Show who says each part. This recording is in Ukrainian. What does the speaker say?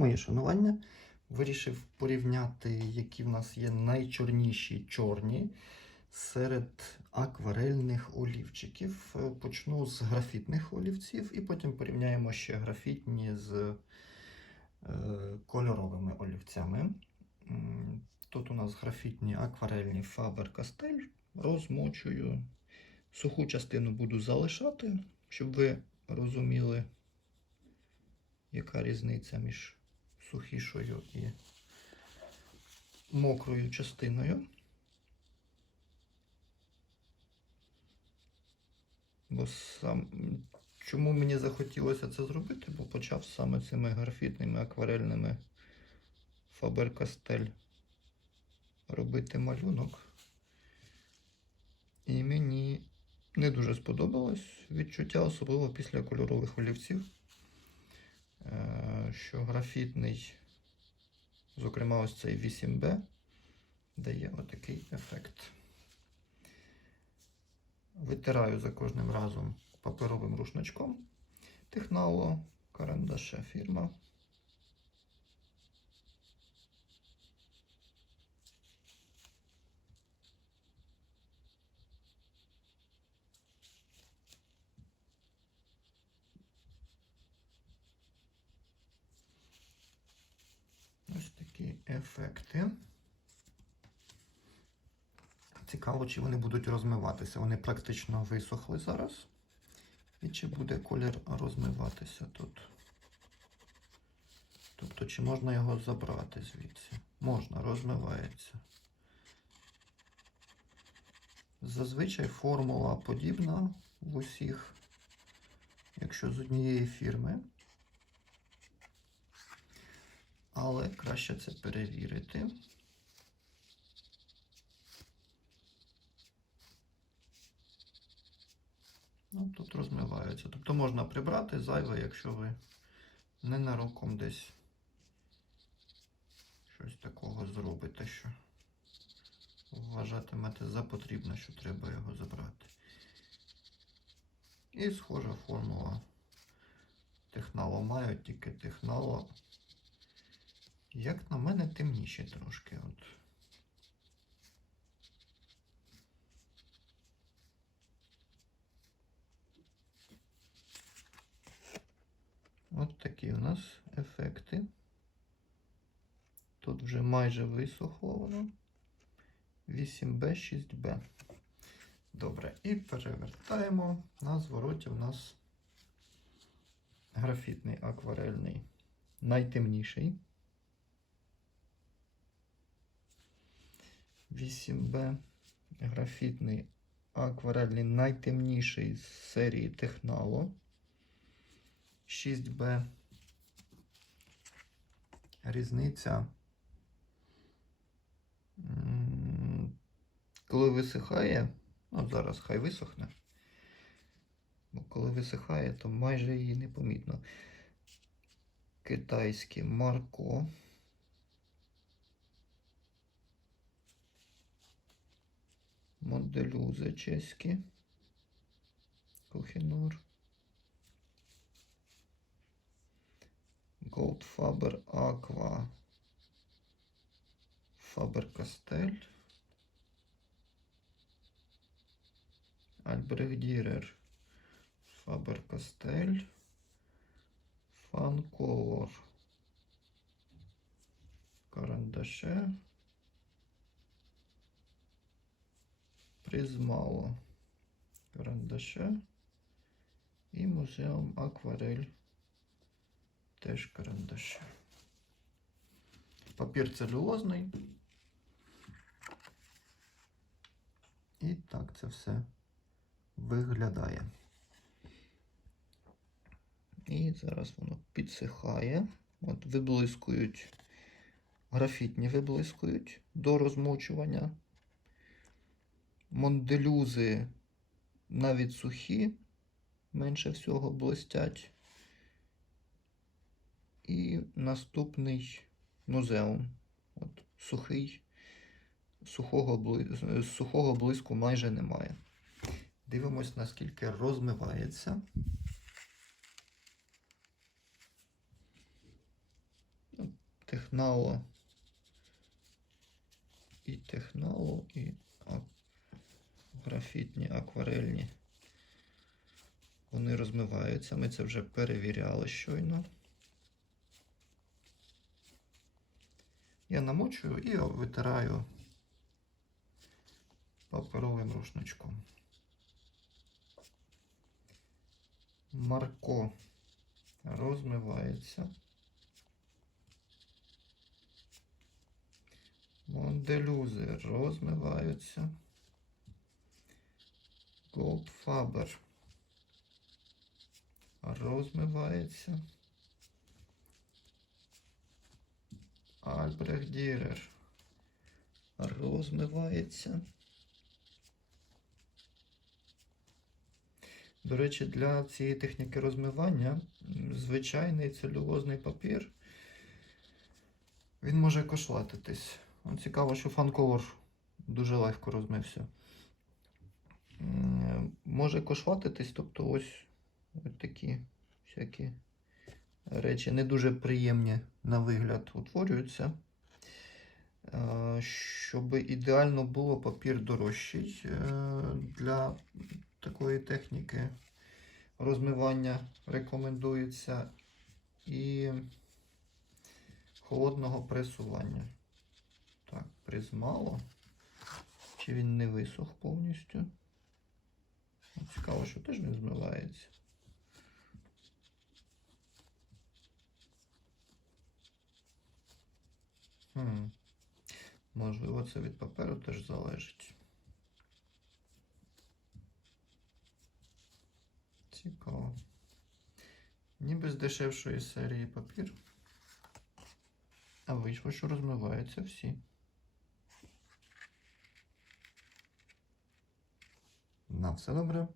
Speaker 1: Моє шанування. Вирішив порівняти, які в нас є найчорніші чорні серед акварельних олівчиків. Е, Почну з графітних олівців і потім порівняємо ще графітні з е, кольоровими олівцями. Тут у нас графітні акварельні Faber-Castell. Розмочую. Суху частину буду залишати, щоб ви розуміли, яка різниця між сухішою і мокрою частиною. Бо сам чому мені захотілося це зробити? Бо почав саме цими графітними акварельними Faber-Castell робити малюнок. І мені не дуже сподобалось відчуття, особливо після кольорових олівців, що графітний, зокрема, ось цей 8B, дає отакий ефект. Витираю за кожним разом паперовим рушничком. Технало, карандаша фірма. Ось такі ефекти. Цікаво, чи вони будуть розмиватися. Вони практично висохли зараз. І чи буде колір розмиватися тут? Тобто, чи можна його забрати звідси? Можна, розмивається. Зазвичай формула подібна в усіх, якщо з однієї фірми. Але краще це перевірити. Ну, тут розмиваються. Тобто можна прибрати зайве, якщо ви ненароком десь щось такого зробите, що вважатимете за потрібне, що треба його забрати. І схожа формула технало мають, тільки технало, як на мене, темніші трошки. От. От такі у нас ефекти. Тут вже майже висохло воно. 8B, 6B. Добре, і перевертаємо. На звороті у нас графітний акварельний, найтемніший. 8B, графітний акварельний найтемніший з серії Технало. 6B. Різниця. Коли висихає, ну зараз хай висохне. Бо коли висихає, то майже її не помітно. Китайське Марко. Моделюзи чеські. Кохінор. Goldfaber Aqua. Faber-Castell. Albrecht Dürer. Faber-Castell. Fancolor. Карандаше. Призмало. Карандаше. І музеум Акварель. Теж карандаші. Папір целюлозний. І так це все виглядає. І зараз воно підсихає. От виблискують, графітні виблискують до розмочування. Монделюзи навіть сухі, менше всього блистять. І наступний музеум. От, сухий, сухого, сухого блиску майже немає. Дивимось, наскільки розмивається. технало. І технало, і графітні, акварельні. Вони розмиваються. Ми це вже перевіряли щойно. Я намочую і витираю паперовим рушничком. Марко розмивається. Монделюзи розмиваються. Goldfaber розмивається. Альбрехт Дірер розмивається. До речі, для цієї техніки розмивання звичайний целюлозний папір він може кошлатитись. Цікаво, що фанковер дуже легко розмився. Може кошлатитись, тобто ось, ось такі всякі речі не дуже приємні на вигляд утворюються. Е, Щоб ідеально було папір дорожчий е, для такої техніки розмивання рекомендується і холодного пресування. Так, призмало. Чи він не висох повністю? Цікаво, що теж не змивається. Хм. Можливо, це від паперу теж залежить. Цікаво. Ніби з дешевшої серії папір. А вийшло, що розмиваються всі. На все добре.